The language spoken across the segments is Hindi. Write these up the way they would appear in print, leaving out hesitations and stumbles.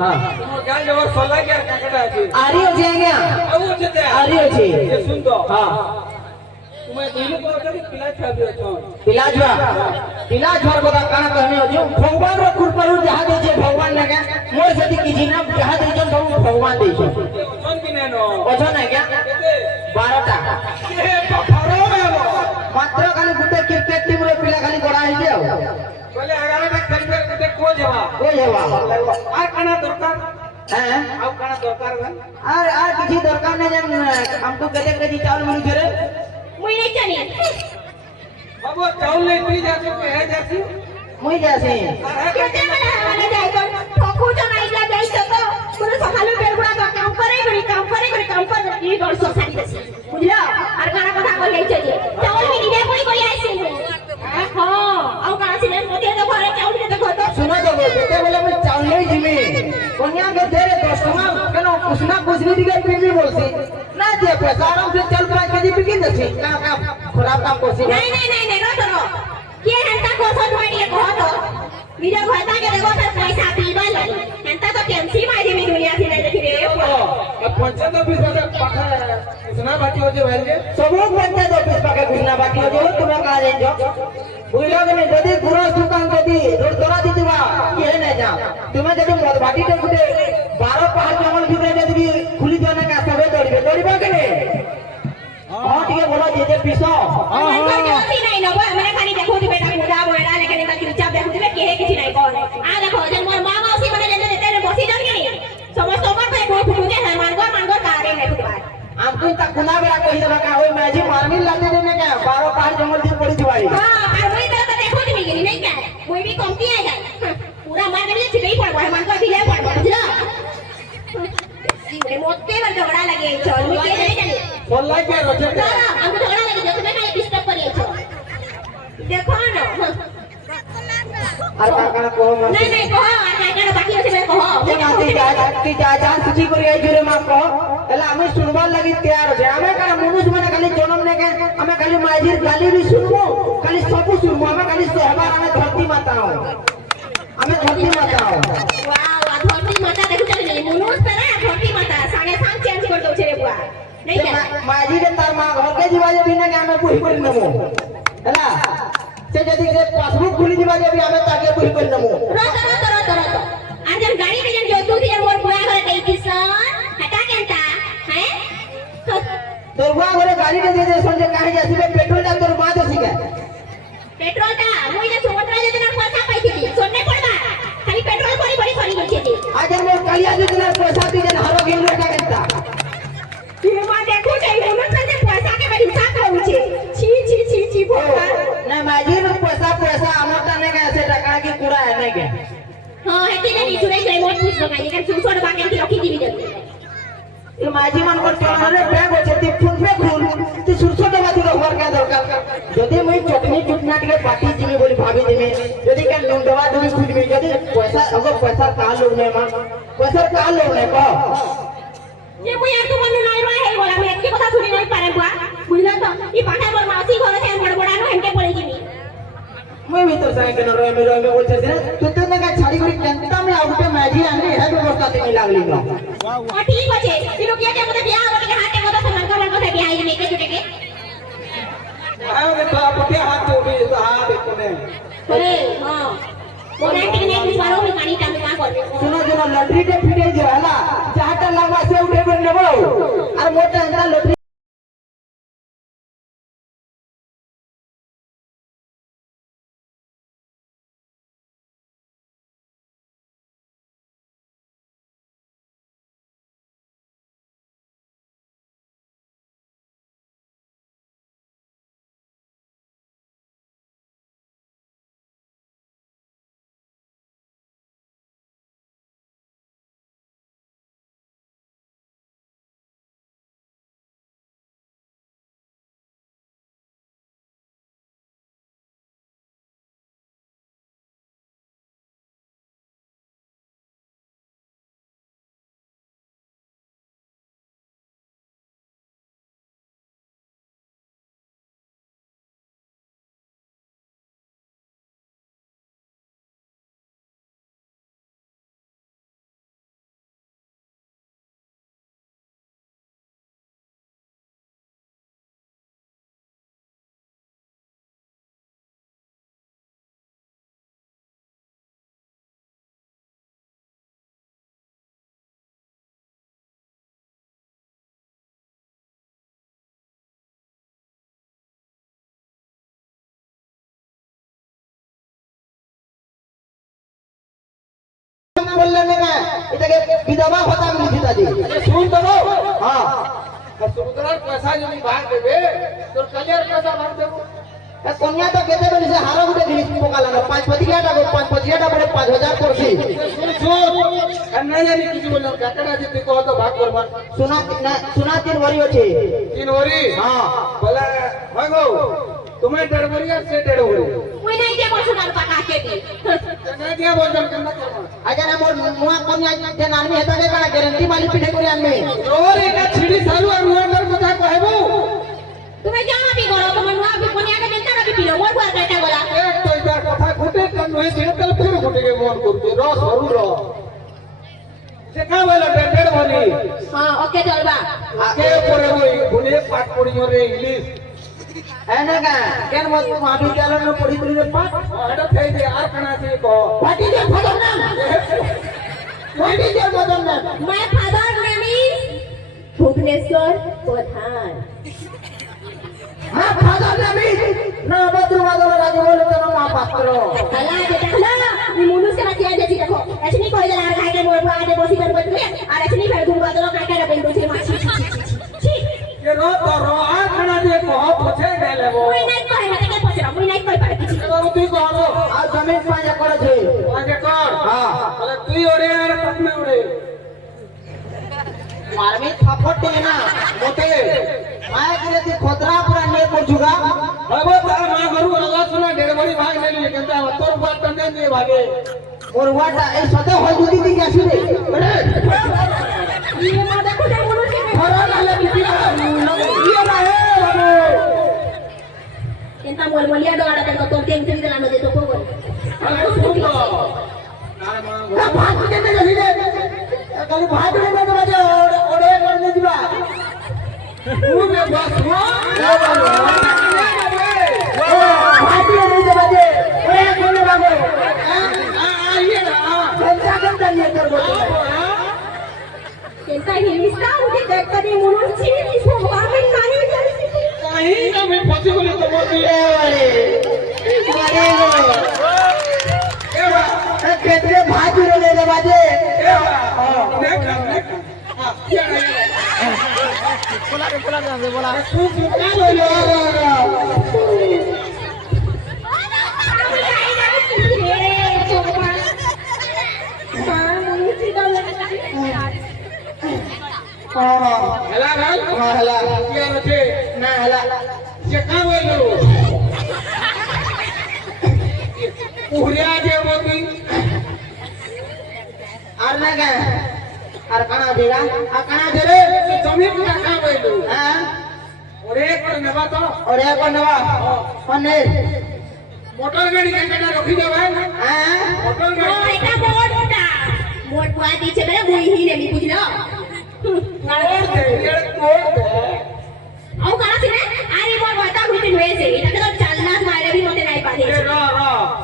हां तुम गाल जबर सोला के काकड़ा আছে आरी हो जाएगा ଆଉ ଅଛି ତେ आरी हो छी ये सुन तो हां तुम दुनु को अछी पिला छा भी अछो पिला छुआ को काना कहने हो जो भगवान रो कृपा रु जहा दे छे भगवान ने के मोर सदी किछि ना जहा दे छन सब भगवान दे छे ओछन कि नै नो ओछन है क्या 12 टा ए पखरो में मात्र खाली गुटे क्रिकेट टीम रो पिला खाली बड़ा है जे बोले 11 टा खेलबे गुटे को जेवा आ काना दरकार हैं आ काना दरकार भाई आ किछि दरकार नै जन हमको केते केजी चावल मिलु छे रे मुई नहीं जानी बाबू चावल ले पी जासु के है जासु मुई जासे केते माने जाई तो ठोकू तो नहीं जा जाई तो पुरो सकाले बेलगुड़ा का काम करे ई गड़ सोसाइटी देसी बुझलो और गाना कथा को जाई छे चावल भी निदे कोई आइसे हां आ गाना सिने मोते तो घरे चावल के देखो तो सुनो तो केते बोले मैं चावल ले जिमी कोनिया के दे रे 10 टका केनो कुछना कुछ भी दिगे पीबी बोलसी ना दे पैसा आराम से चल 5 केजी बिकी देसी का खराब काम कोसी नहीं रो के हंता को सो धोई को तो वीडियो भरता के देखो फिर पैसा पीबा लगी हंता तो टेंसी मारी में दुनिया थी नहीं देखी रे अब पंचायत ऑफिस में पाखा सुना बाकी हो जे भाई जे सब लोग पंचायत ऑफिस पाके घुसना बाकी हो जो तुम्हें कहा जाई जो बुझलो कि नहीं जदी गुरस दुकान जदी रोड तोरा दितबा ये नहीं जा तुम्हें जदी मद बाटी के गुटे 12 पहाड़ जंगल भितरे जदी खुली जाने का सबे दौड़बे के नहीं हां ठीक है बोलो जे पिसो नहीं नो मैंने खाली देखो कि बेटा मुदा बोला लेकिन इनका चुपचाप देखो कि के किसी नहीं कौन आ देखो जन मोर मां मौसी मने जन देते रे बसी जन के नहीं समझ तो मत को फुटुके है मानगो कारे नहीं फुटबार हमको ता कुना बेरा कहि देबा का ओई माझी मारनी लाते देने का 12 पहाड़ जंगल दिन पड़ी दिवाली हां और वही तरह तो देखो कि मिली नहीं क्या कोई भी कमती आ जाए पूरा मार के छिपई पड़बा है मानगो भी ले पड़बा बुझला सीने मोते पर झगड़ा लगे चल मैं के नहीं जानी बोलला के रोजे हमको झगड़ा लगे जो तुम्हें खाली डिस्टर्ब करिए छो देखो ना अरे काका को नहीं कहो काका बाकी আছে मैं कहो जे नाती जा सुची करी आई जुरे मा को एला हमें सुनबार लगी तैयार है हमें का मनुष्य माने खाली जन्म ने के हमें खाली माजीर गाली भी सुनबो खाली सब सुनबो हमें खाली सोहबार हमें धरती माता हो हमें धरती माता हो वाह धरती माता देखु चली मनुष्य पे ना धरती माता संगे संग चेंज कर दो छे रे बुआ नहीं क्या माजी के तार मां घर के जीवा जे बिना के हमें पुही कर नमो हैला से जदी के पासबुक खुली जीवा जे भी हमें ताके पुही कर नमो रो आज हम गाड़ी में जन जो तू मोर बुआ घर गई किसान हटा केंता हैं तोर बुआ घरे गाड़ी दे दे संजे काहे जासी में पेट्रोल डाल तोर बुआ देसी के पेट्रोल ता मुई जे सुमत्रा जे दिन पैसा पाइथी सोने पड़बा खाली पेट्रोल बड़ी खरी गई थी आज हम कालिया जे दिन पैसा दी जन हारो गेल रेटा केंता ये मां देखो चाहिए मनुष्य से पैसा के बड़ी हिसाब करू छे छी भगवान ना माजी में पैसा अमरता ने के ऐसे टका की पूरा है नहीं के हां हेती नहीं चुराई जाई मोट पूछ लगा ये कर सुसोड़ बाके की रखी दी जल्दी ये माजी मन को चलने बैग होचे ती फुल पे फुल ती सुरसो दवा ती रखवार का दरकार जदी मैं चटनी चुटना के पाटी जिमी बोली भाभी जिमी जदी के लुंडवा दुई खुद में जदी पैसा अगर पैसा का लोग ने मां पैसा का लोग ने को ये मुई यार तू मनु नहीं रहे बोला मैं एक কথা শুনি नहीं पारे बुआ बुझला तो ई पाठा मोर मासी घर से बड़बड़ा न हमके पड़े जिमी मैं भी तो साइकिल न रोए में बोलते थे तू तो ने का छाड़ी गुड़ी केंता में आउटे मैजी आने है व्यवस्था ते लागली नो ओ ठीक बचे ई लोग क्या मते बियाह होके हाथ के मते मन को से बियाह ही लेके जुटे के आयो ने तो आपके हाथ तो भी तो हाथ कोने अरे हां मोने टिकने की बारो में पानी टाइम का कर सुनो लॉटरी टे फिटे जो हला चाहता लगवा से उठे बन नेबो और मोटा लॉटरी बोलले ने का इतके विधवा भत्ता मिली था जी सुन तो हां सुंदर पैसा जमी भाग देबे तो कलियर पैसा भाग देबो कन्या तो केते बेले से हारा गुटे जिनिस पकाला ना 5 बड़े 5000 पड़सी सुन नहीं जानी किसी बोल काकड़ा जी तू कहो तो भाग करबा सुना 3 वरी होचे 3 वरी हां बोला भागो तुम्हें 1.5 वरी से 1.5 वरी मुई नहीं जे बसुनार पाका के दी नहीं दिया बोल जन करना करबा आजा ना मोर मुआ कन्या जे नानी हेता के काना गारंटी वाली पिठे करी आनमे और एका छिड़ी सालू और मुआर कथा कहबो তুমি জানা বি করো তোমার নুয়া বি কোনিয়া কে দেনতা না বি পিলো মোর বুয়া কাটা গলা एक तो इधर कथा घुटे कर नहीं दिए तल फिर घुटे के मन करके रस हरु र से का बोला 1.5 वरी हां ओके चलबा के परे वो भुने पाठ पड़ी रे इंग्लिश एने का केन मत महाविद्यालय में पढ़ी पढ़ी रे पाठ अरे थे दे आर कना से को what is your father name what is your mother name my father name is Bhuvneshwar Pradhan हां फादर नेम इज ना बद्रू मदर राजू बोले तो ना पात्र हला बेटा हला नी मुनुस के बात याद है देखो ऐसे कोई जला खाए के मोर बुआ दे बोसी कर बैठे और ऐसे नहीं फिर दूंगा तो काय काय रबेन दूसरी माछी छी ये रो तो रो आर कना से को पूछे दे लेबो मुई नहीं कहे मते के पूछ रहा मुई नहीं कह पारे किसी तो तू कहो आ जमीन पाया करे छे आगे कर हां अरे तू ओरे यार पटने ओरे मारमी थपट है ना मोटे माया करे ती खोदरा पूरा ने पड़जुगा अब तार मां करू लगा सुना 1.5 वरी भाग ले लिए कहता तोर बात टने नहीं भागे और वाटा ए सते हो जुदी ती कैसी रे ये मां देखो जे मुनुस के हरा लाले बिटी ये ना है बाबू चिंता मोल मोलिया डोड़ा ते तो तेम तेम दिला न दे तो को अरे सुन तो ना मां ना भाग के दे जही रे कल भाग रे ना बजे ओडे करने दिबा तू में बस हुआ ना बाबू भाग रे नहीं दे बजे ओए कोने बाबू ये ना घंटा ये कर बोले चिंता ही निस्ता उठे देख कर मुनुस छी इसको बाबे नहीं जाई कहीं ना मैं फंसी बोली तो बोलती ए वाले मारे ए बा केतरे भाग रे ले बजे ए बा देख हां क्या बोला तू क्या बोलो हला भाई हला क्या रखे ना हला ये का बोलो उहरिया जे बोती और ना का और कना देगा आ कना दे रे जमीन का का बोलो हां और एक पर नवा तो और एक बनवा पनीर मोटर गाड़ी के कटा रखी दे भाई हां मोटर ओ गाड़ी एटा मोटा मोट बुआ दीछे बरे मुई ही लेली बुझलो तोड़ दे औ करा सिने आरे मोर बता हुई नवे से एटा तो चालना मारे भी मते नहीं पादे ए रा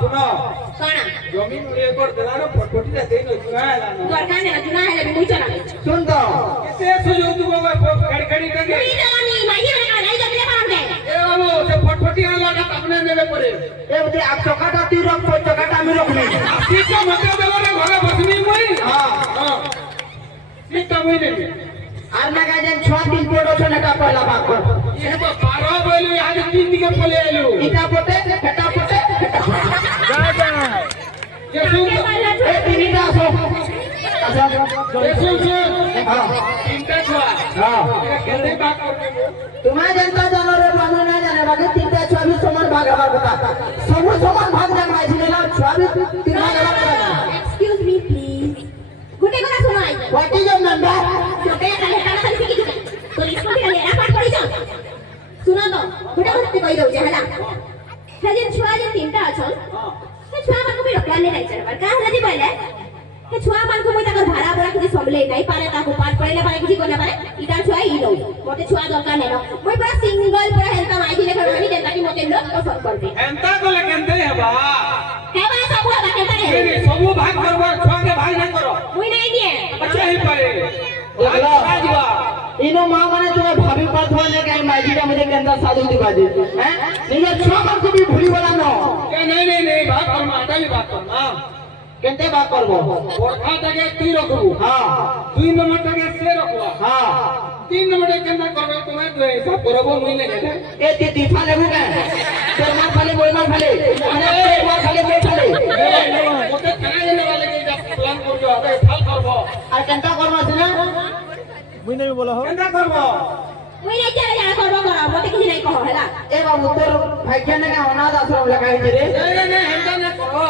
सुनो काना जमीन में एक और देना ना फटफटी दे देनो चुराला ना गरकाने ना जुना है मुई चला सुन तो कैसे सुजो तू बाबा खड़ी खड़ी करके मुई चलानी माई ने नहीं जमीन पर हमने ए बाबू से फटफटी आ लगा अपने देवे पड़े ए बते आप चौकाटा ती रख को चौकाटा में रखनी ठीक है मत देलो रे घरे बसनी मई हां ठीक है मई नहीं और ना का जन 6 दिन पोडो छ नका पहला भाग ये तो 12 बोली आज 3 दिन के पले आलू इटा पोटे फेटा पोटे ये सुन ए तीनटा सो ये सुन हां चिंता छुआ हां कैसे बात करके तुम्हें जनता जानो रे पानो ना जाने बाकी तीनटा 24 समान भाग हमार बता सब समान भाग जा माई ने 24 तीन भाग हमार एक्सक्यूज मी प्लीज गुटे को ना सुनो I what is your number जो के का लेता ना सीखी चुके तो इसको भी लेना पाठ पड़ी जाओ सुनो तो गुटे को ते कहि दो जे हला हे जे छुआ जे तीनटा अछन हे छुआ मन को भी रखला ले नहीं चलबा का हला जी पहले हे छुआ मन को मोई तकर भाड़ा बड़ा किसी सबले नहीं पारे ताको पाठ पड़ेले पारे किसी को ना पारे इटा छुआ ई लो मोटे छुआ दरकार नहीं लो मोई पूरा सिंगल पूरा हेल्थ माई ले कर नहीं देता कि मोटे लोग को सब कर दे एंता को लेकेंते है बा हे बा सब हुआ कहता है नहीं सब भाग करबा छुआ के भाग नहीं करो मुई नहीं दिए अच्छा ही पारे देखला इनो मां माने तुम्हें भाभी पर धोने के माजी का मुझे के अंदर साधु दिखा दी हैं नहीं ये छुआ मन को भी भूली वाला नो नहीं भाग करना आता ही बात करना কেনতে ভাগ করবো বড়খাটাকে তুই রাখবো হ্যাঁ 2 নম্বরটাকে সে রাখবা হ্যাঁ 3 নম্বরটা কেমন করবে তুমি তো হিসাব করবো মুই না জানে এ তুই ফালে বুকে তোর মার ফালে বই মার ফালে মানে মার ফালে বই ফালে ওতে কানা জানে वाले के जब प्लान করবে হবে ফাল করব আর কেনটা করবো না কেনটা করব মুই নাই জানা জানা করব করা মতে কিছু নাই কহ হেলা এ বাবু তোর ভাগ্য না অনাথ আশ্রম লেখা হয়েছে রে না হেনটা না করো